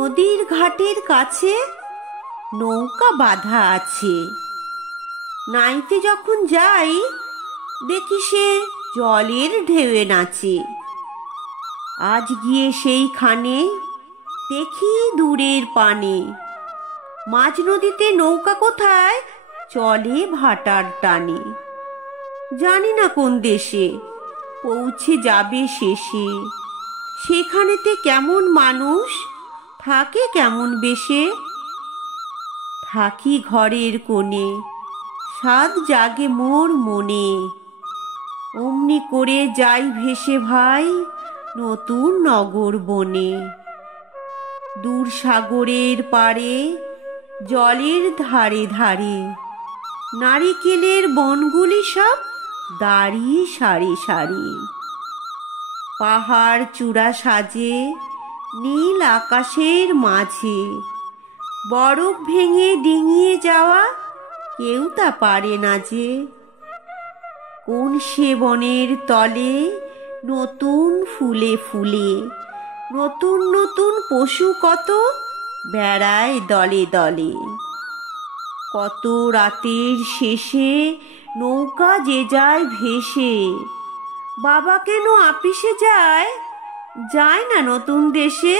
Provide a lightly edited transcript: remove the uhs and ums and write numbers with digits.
নদীর ঘাটের কাছে নৌকা বাঁধা আছে। নাইতে যখন যাই দেখি সে জলের ঢেউয়ে নাচে। আজ গিয়ে সেইখানে দেখি দূরের পানে মাঝ নদীতে নৌকা কোথায় চলে ভাটার টানে। জানি না কোন দেশে পৌঁছে যাবে শেষে, সেখানেতে কেমন মানুষ থাকে কেমন বেশে। থাকি ঘরের কোণে, সাধ জাগে মোর মনে, অমনি করে যাই ভেসে ভাই নতুন নগর বনে। দূর সাগরের পারে জলের ধারে ধারে নারিকেলের বনগুলি সব দাঁড়িয়ে সারি সারি। পাহাড় চূড়া সাজে নীল আকাশের মাঝে, বরফ ভেঙে ডিঙিয়ে যাওয়া কেউ তা পারে না যে। কোন সে বনের তলে নতুন ফুলে ফুলে নতুন নতুন পশু কত বেড়ায় দলে দলে। কত রাতের শেষে নৌকা যে যায় ভেসে, বাবা কেন আপিসে যায়, যায় না নতুন দেশে।